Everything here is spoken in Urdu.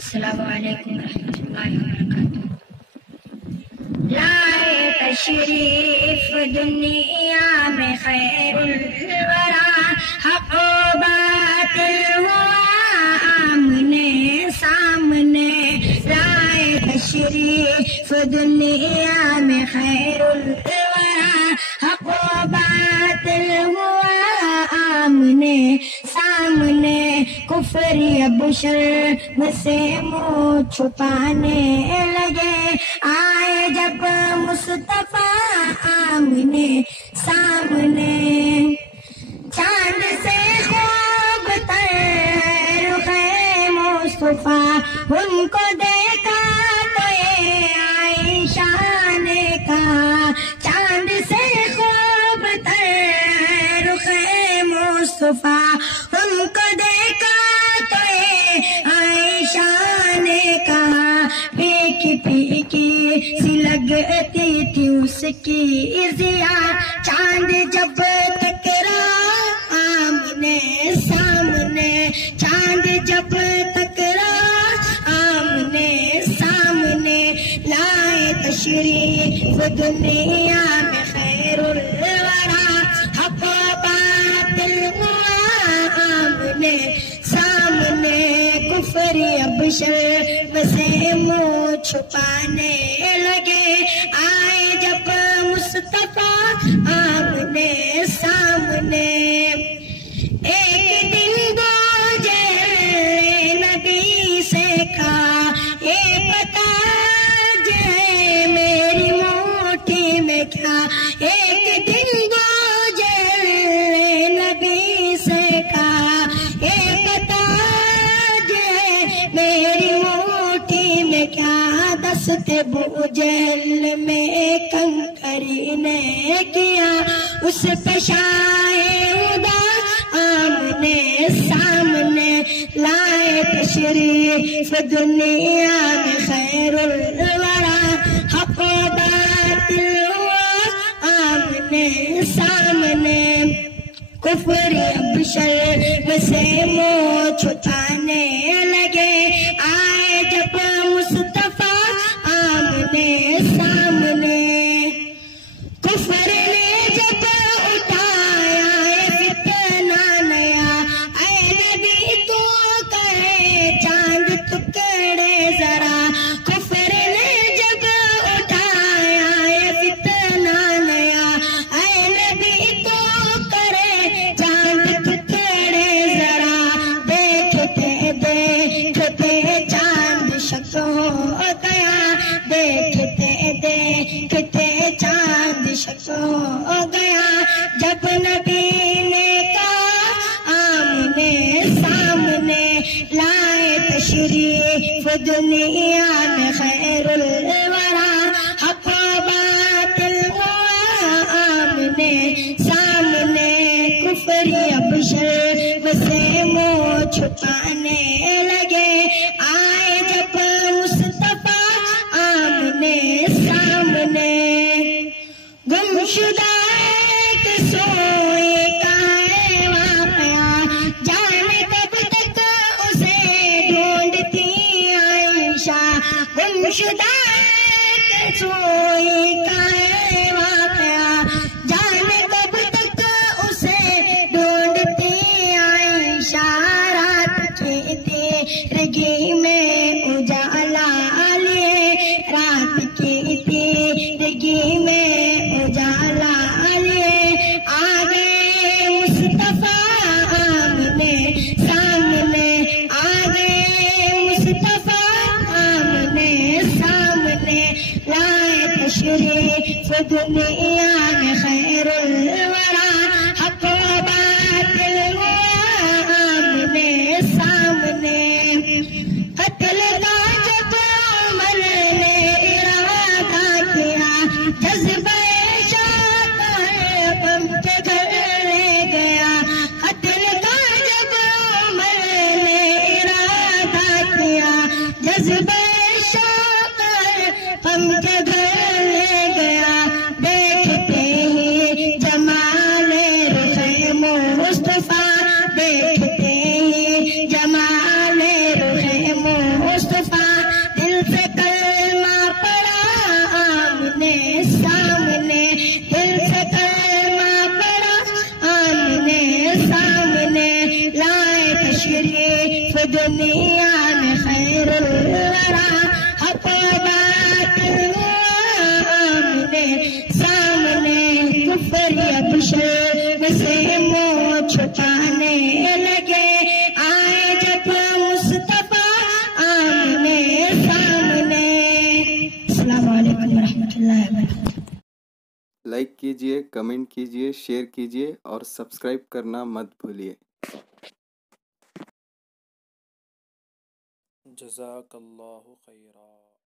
السلام علیکم ورحمۃ اللہ وبرکاتہ۔ لائے تشریف دنیا میں خیر الورا، حق و باطل ہوا آمنے سامنے۔ لائے تشریف دنیا میں خیر الورا، حق و باطل ہوا آمنے سامنے۔ کفر اب شرم سے منہ چھپانے لگے، آئے جب مصطفیٰ آمنے سامنے۔ چاند سے خوب تر رخ مصطفیٰ ان کو دیکھا تو یہ عائشہ نے کہا، چاند سے خوب تر رخ مصطفیٰ ان کو دیکھا تو یہ عائشہ نے کہا۔ پھیکی پھیکی سی لگتی تھی اس کی ضیا، چاند جب ٹکرا آمنے سامنے۔ چاند جب ٹکرا آمنے سامنے۔ لائے تشریف دنیا میں خیر الورا، حق و باطل ہوا آمنے سامنے۔ کفر اب شرم سے منہ چھپانے لگے، آئے جب مصطفیٰ آمنے سامنے۔ ایک دن دو جہل نبی سے کہا، یہ بتا جے میری موٹھی میں کیا۔ ایک دن دو جہل نبی سے کہا، یہ بتا جے میری موٹھی میں کیا۔ دست بوجہل میں کنکری نے کیا، اس پہ شاہ ہدا آمنے سامنے۔ لائے تشریف دنیا میں خیر الورا، حق و باطل ہوا آمنے سامنے۔ کفر اب شرم سے منہ چھپانے لگے، آئے جب مصطفیٰ آمنے سامنے۔ کفر نے جب اٹھایا یہ فتنہ نیا، اے نبی تو کرے چاند ٹکڑے ذرا۔ کفر نے جب اٹھایا یہ فتنہ نیا، اے نبی تو کرے چاند ٹکڑے ذرا۔ دیکھتے دیکھتے چاند شک ہو گیا، دیکھتے دیکھتے چاند شک ہو گیا۔ جب نبی نے کہا آمنے سامنے، لائے تشریف دنیا میں خیر الورا، حق و باطل ہوا آمنے سامنے۔ کفر اب شرم سے منہ چھپانے لگے، آئے جب مصطفیٰ آمنے سامنے۔ گمشدہ ایک سوئے کا ہے واقعہ، جانے کب تک اسے ڈھونڈتی عائشہ۔ گمشدہ ایک سوئے کا ہے واقعہ، جانے کب تک اسے ڈھونڈتی عائشہ۔ رات کی تیرگی میں اجالا لیے، رات کی تیرگی میں اجالا لیے، آگے مصطفیٰ آمنے سامنے، آگے مصطفیٰ آمنے سامنے۔ لائے تشریف دنیا میں خیر الورا، حق و باطل ہوا آمنے سامنے۔ قتل کا جب عمر نے ارادہ کیا، جذبہ شوق غم کے گھر لے گیا۔ قتل کا جب عمر نے ارادہ کیا، جذبہ شوق غم کے گھر لے گیا۔ دیکھتے ہی جمال رخ مصطفیٰ، دیکھتے ہی جمال رخ مصطفیٰ، دنیا میں خیر الورا پیدا کروا آمنے سامنے کفر بشر سے منہ چھپانے لگے آئے جب مصطفیٰ آمنے سامنے. السلام علیکم ورحمۃ اللہ وبرکاتہ. لائک کیجئے، کمنٹ کیجئے، شیئر کیجئے اور سبسکرائب کرنا مت بھولیے. جزاک اللہ خیرا.